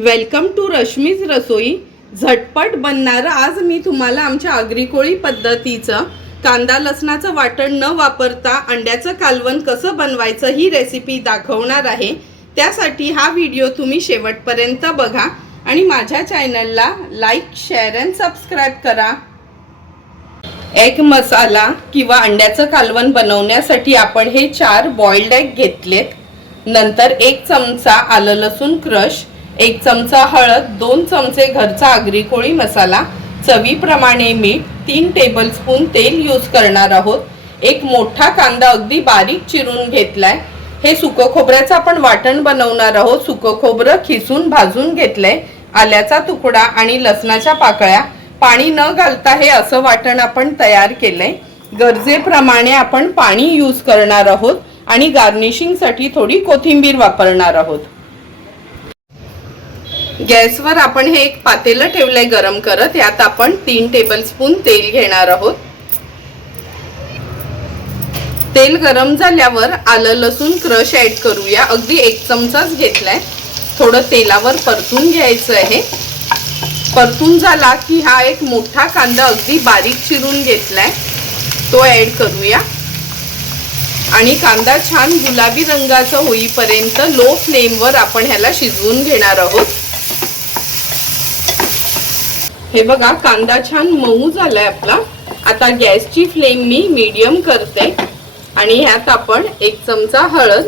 Welcome to Rashmi's रसोई झटपट बनणारं आज मी तुम्हाला आमच्या आगरीकोळी पद्धतीचं कांदा लसणाचं वाटण न वापरता अंड्याचं कालवण कसं बनवायचं ही रेसिपी दाखवणार आहे. त्यासाठी हा व्हिडिओ तुम्ही शेवटपर्यंत बघा आणि माझ्या चॅनलला लाईक शेअर अँड सबस्क्राईब करा. एग मसाला किंवा अंड्याचं कालवण बनवण्यासाठी आपण हे चार बॉइल्ड एग घेतलेत. नंतर एक चमचा आलं लसूण क्रश एक चमचा हळद दोन चमचे घरचा आगरी कोळी मसाला चवीप्रमाणे मीठ तीन टेबलस्पून तेल यूज करणार आहोत. एक मोठा कांदा अगदी बारीक चिरून घेतलाय. हे सुकं खोबऱ्याचं आपण वाटण बनवणार आहोत. सुकं खोबरं खिसून भाजून घेतलंय. आल्याचा तुकडा आणि लसणाच्या पाकळ्या. पाणी न घालता हे असं वाटण आपण तयार केलंय. गरजेप्रमाणे आपण पाणी यूज करणार आहोत आणि गार्निशिंगसाठी थोडी कोथिंबीर वापरणार आहोत. गॅसवर आपण हे एक पातेलं ठेवलंय गरम करत. यात आपण तीन टेबलस्पून तेल घेणार आहोत. तेल गरम झाल्यावर आलं लसूण क्रश ऍड करूया. अगदी एक चमचाच घेतलाय. थोडं तेलावर परतून घ्यायचं आहे. परतून झाला की हा एक मोठा कांदा अगदी बारीक चिरून घेतलाय. तो ऍड करूया. आणि कांदा छान गुलाबी रंगाचा होईपर्यंत लो फ्लेमवर आपण ह्याला शिजवून घेणार आहोत. हे बघा कांदा छान मऊ झालाय आपला. आता गॅसची फ्लेम मी मीडियम करते. आणि ह्यात आपण एक चमचा हळद.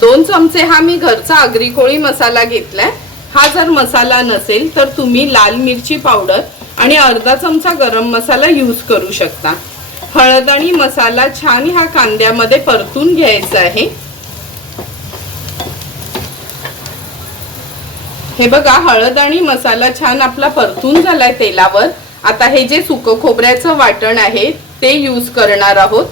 दोन चमचे हा मी घरचा आगरी कोळी मसाला घेतलाय. हा जर मसाला नसेल तर तुम्ही लाल मिरची पावडर आणि अर्धा चमचा गरम मसाला यूज करू शकता. हळद आणि मसाला छान ह्या कांद्यामध्ये परतून घ्यायचा आहे. हे बघा हळद आणि मसाला छान आपला परतून झालाय तेलावर. आता हे जे सुकं खोबऱ्याचं वाटण आहे ते यूज करणार आहोत.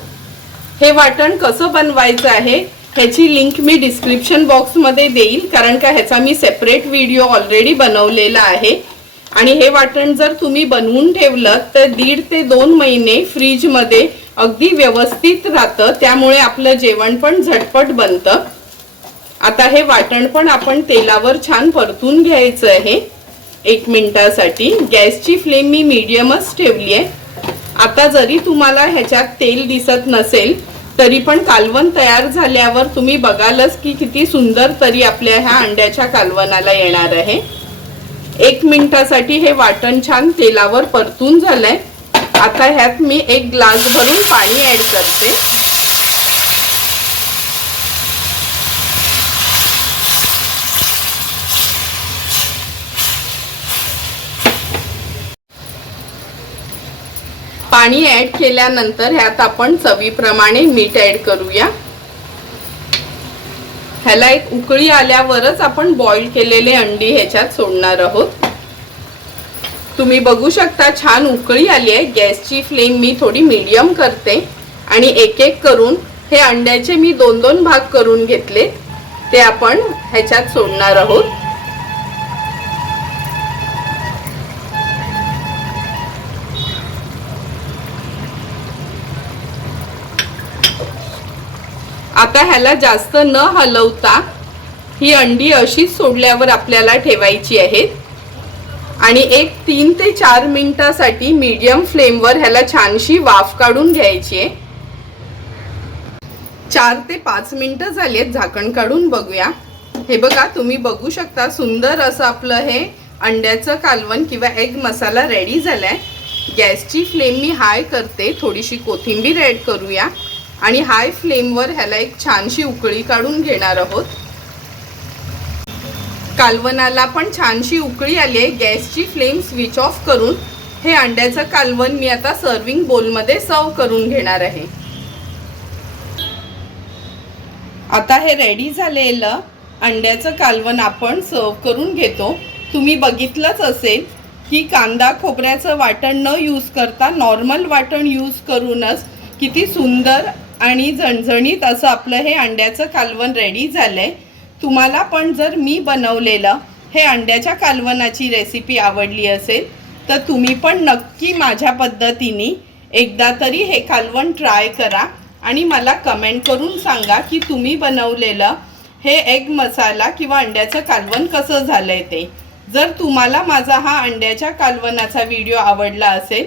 हे वाटण कसं बनवायचं आहे ह्याची लिंक मी डिस्क्रिप्शन बॉक्समध्ये देईल कारण का ह्याचा मी सेपरेट व्हिडिओ ऑलरेडी बनवलेला आहे. आणि हे वाटण जर तुम्ही बनवून ठेवलं तर दीड ते दोन महिने फ्रीजमध्ये अगदी व्यवस्थित राहतं त्यामुळे आपलं जेवण पण झटपट बनतं. आता हे वाटण पण आपण तेलावर छान परतून घ्यायचं आहे. एक मिनिटासाठी. गॅसची फ्लेम मी मीडियमच ठेवली आहे आता जरी तुम्हाला ह्याच्यात तेल दिसत नसेल तरी पण कालवण तयार झाल्यावर तुम्ही बघालच की किती सुंदर तरी आपल्या ह्या अंड्याच्या कालवणाला येणार आहे. एक मिनिटासाठी हे वाटण छान तेलावर परतून झालंय. आता ह्यात मी एक ग्लास भरून पाणी ऍड करते. पाणी ऍड केल्यानंतर ह्यात आपण चवीप्रमाणे मीठ ऍड करूया. ह्याला एक उकळी आल्यावरच आपण बॉईल केलेले अंडी ह्याच्यात सोडणार आहोत. तुम्ही बघू शकता छान उकळी आली आहे. गॅसची फ्लेम मी थोडी मीडियम करते. आणि एक एक करून हे अंड्याचे मी दोन दोन भाग करून घेतले. ते आपण ह्याच्यात सोडणार आहोत. आता ह्याला जास्त न हलवता ही अंडी अशीच सोडल्यावर आपल्याला ठेवायची आहेत. आणि एक तीन ते चार मिनिटासाठी मीडियम फ्लेमवर ह्याला छानशी वाफ काढून घ्यायची आहे. चार ते पाच मिनिटं झाली आहेत झाकण काढून बघूया. हे बघा तुम्ही बघू शकता सुंदर असं आपलं हे अंड्याचं कालवण किंवा एग मसाला रेडी झालाय. गॅसची फ्लेम मी हाय करते थोडीशी कोथिंबीर ॲड करूया. आणि हाय फ्लेमवर ह्याला एक छानशी उकळी काढून घेणार आहोत. कालवणाला पण छानशी उकळी आली आहे. गॅसची फ्लेम स्विच ऑफ करून हे अंड्याचं कालवण मी आता सर्विंग बोलमध्ये सर्व करून घेणार आहे. आता हे रेडी झालेलं अंड्याचं कालवण आपण सर्व करून घेतो. तुम्ही बघितलंच असेल की कांदा खोबऱ्याचं वाटण न यूज करता नॉर्मल वाटण यूज करूनच किती सुंदर आणि झणझणीत असं आपलं हे अंड्याचं कालवण रेडी झालंय. तुम्हाला पण जर मी बनवलेलं हे अंड्याच्या कालवणाची रेसिपी आवडली असेल तर तुम्ही पण नक्की माझ्या पद्धतीने एकदा तरी हे कालवण ट्राय करा आणि मला कमेंट करून सांगा की तुम्ही बनवलेलं हे एग मसाला किंवा अंड्याचं कालवण कसं झालं आहे ते. जर तुम्हाला माझा हा अंड्याच्या कालवणाचा व्हिडिओ आवडला असेल